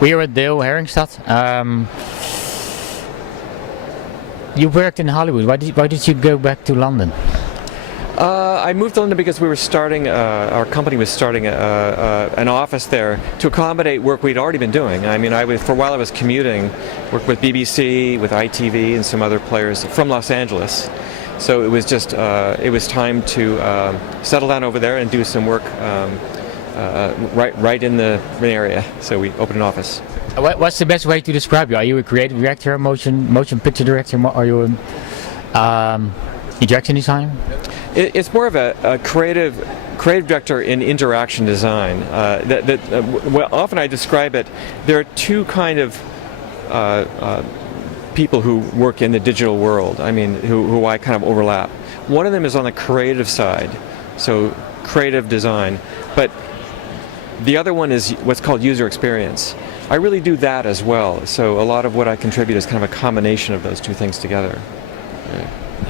We are at Dale Herigstad. You worked in Hollywood. Why did you go back to London? I moved to London because we were starting, our company was starting an office there to accommodate work we'd already been doing. I mean, for a while I was commuting, worked with BBC, with ITV and some other players from Los Angeles. So it was just, it was time to settle down over there and do some work right in the area. So we opened an office. What's the best way to describe you? Are you a creative director, motion picture director? Are you an interaction designer? It's more of a creative director in interaction design. Well, often I describe it. There are two kind of people who work in the digital world. I mean, who I kind of overlap. One of them is on the creative side, so creative design, but the other one is what's called user experience. I really do that as well. So a lot of what I contribute is kind of a combination of those two things together.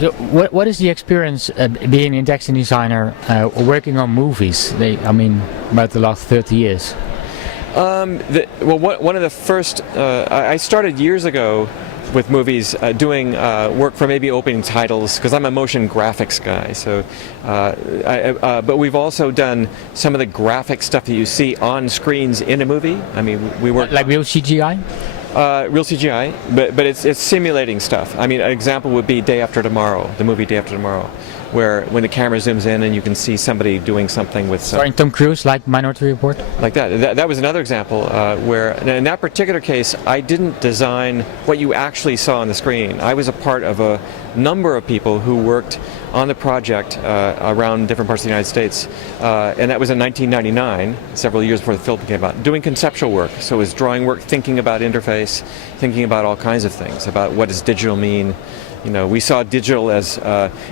So what is the experience being an interaction designer working on movies? About the last 30 years. One of the first, I started years ago with movies doing work for maybe opening titles, because I'm a motion graphics guy. So, but we've also done some of the graphic stuff that you see on screens in a movie. I mean, we work like real CGI. Real CGI, but it's simulating stuff. I mean, an example would be Day After Tomorrow, the movie Day After Tomorrow, where when the camera zooms in and you can see somebody doing something with starring Tom Cruise, like Minority Report. Like that. That was another example where, in that particular case, I didn't design what you actually saw on the screen. I was a part of a number of people who worked on the project around different parts of the United States, and that was in 1999, several years before the film came out, doing conceptual work. So it was drawing work, thinking about interface, thinking about all kinds of things, about what does digital mean. You know, we saw digital as,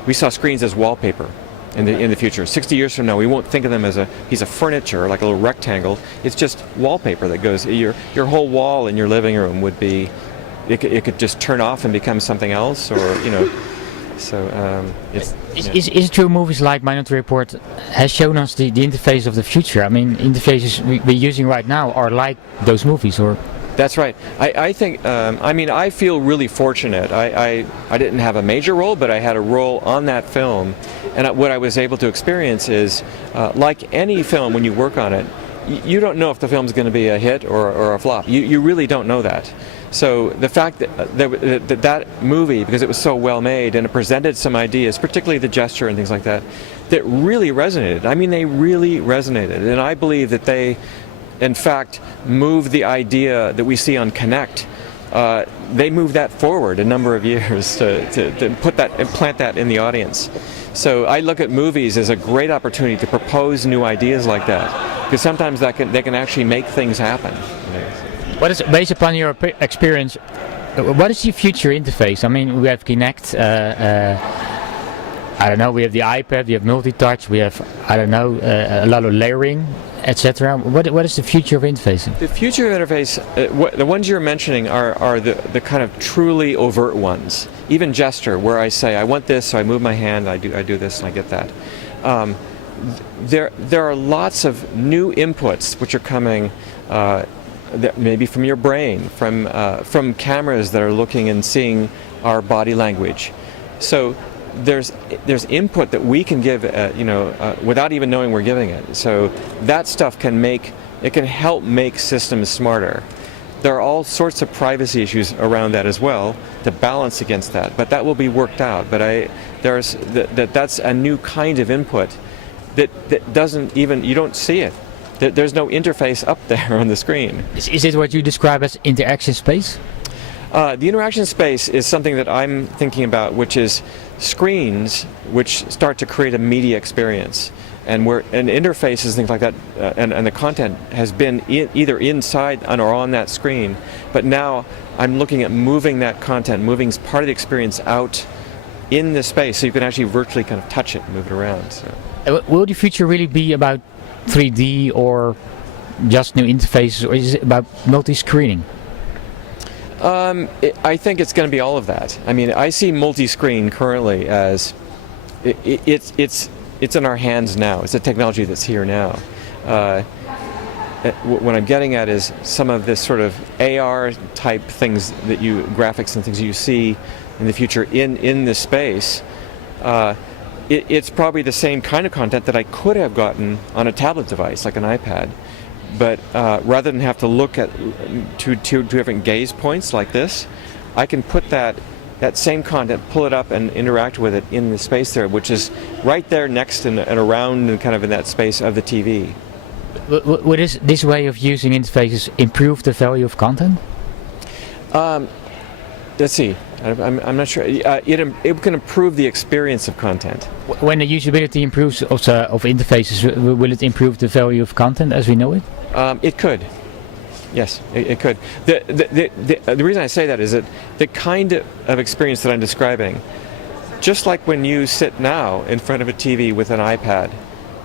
we saw screens as wallpaper in the future. 60 years from now, we won't think of them as a piece of furniture, like a little rectangle. It's just wallpaper that goes, your whole wall in your living room would be, it could just turn off and become something else, or, you know. So Is it true movies like Minority Report has shown us the interface of the future? I mean, interfaces we're using right now are like those movies, or? That's right. I think, I mean, I feel really fortunate. I didn't have a major role, but I had a role on that film. And what I was able to experience is, like any film, when you work on it, you don't know if the film's going to be a hit or a flop. You really don't know that. So the fact that movie, because it was so well made and it presented some ideas, particularly the gesture and things like that, that really resonated. I mean, they really resonated. And I believe that they, in fact, moved the idea that we see on Connect. They moved that forward a number of years to put that and plant that in the audience. So I look at movies as a great opportunity to propose new ideas like that, because sometimes they can actually make things happen. What is, based upon your experience, what is the future interface? I mean, we have Kinect, I don't know, we have the iPad, we have multi-touch, we have, I don't know, a lot of layering, etc. What is the future of interfacing? The future of interface, the ones you're mentioning are the kind of truly overt ones. Even gesture, where I say, I want this, so I move my hand, I do this, and I get that. There are lots of new inputs which are coming maybe from your brain, from cameras that are looking and seeing our body language. So there's input that we can give, without even knowing we're giving it. So that stuff can help make systems smarter. There are all sorts of privacy issues around that as well to balance against that, but that will be worked out. But that's a new kind of input that doesn't even, you don't see it. There's no interface up there on the screen. Is it what you describe as interaction space? The interaction space is something that I'm thinking about, which is screens which start to create a media experience, and interfaces, things like that, and the content has been either inside or on that screen. But now I'm looking at moving that content, moving part of the experience out in the space, so you can actually virtually kind of touch it and move it around. So. Will the future really be about 3D or just new interfaces, or is it about multi-screening? I think it's going to be all of that. I mean, I see multi-screen currently as it's in our hands now. It's a technology that's here now. what I'm getting at is some of this sort of AR type things that graphics and things you see in the future in this space. It's probably the same kind of content that I could have gotten on a tablet device like an iPad, but rather than have to look at two different gaze points like this, I can put that same content, pull it up and interact with it in the space there, which is right there next and around and kind of in that space of the TV. Would this way of using interfaces improve the value of content? Let's see. I'm not sure. It can improve the experience of content. When the usability improves of interfaces, will it improve the value of content as we know it? It could. Yes, it could. The reason I say that is that the kind of experience that I'm describing, just like when you sit now in front of a TV with an iPad,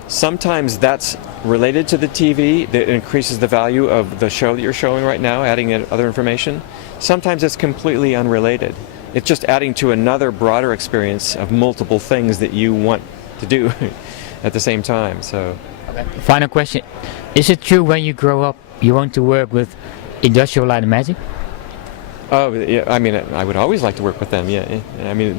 sometimes that's related to the TV, that increases the value of the show that you're showing right now, adding in other information. Sometimes it's completely unrelated. It's just adding to another broader experience of multiple things that you want to do at the same time. So, final question: is it true when you grow up you want to work with Industrial Light and Magic? Oh, yeah. I mean, I would always like to work with them. Yeah. I mean,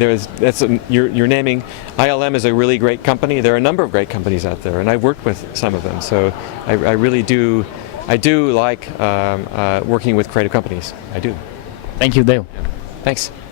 you're naming ILM is a really great company. There are a number of great companies out there, and I've worked with some of them. So I really do. I do like working with creative companies. I do. Thank you, Dale. Thanks.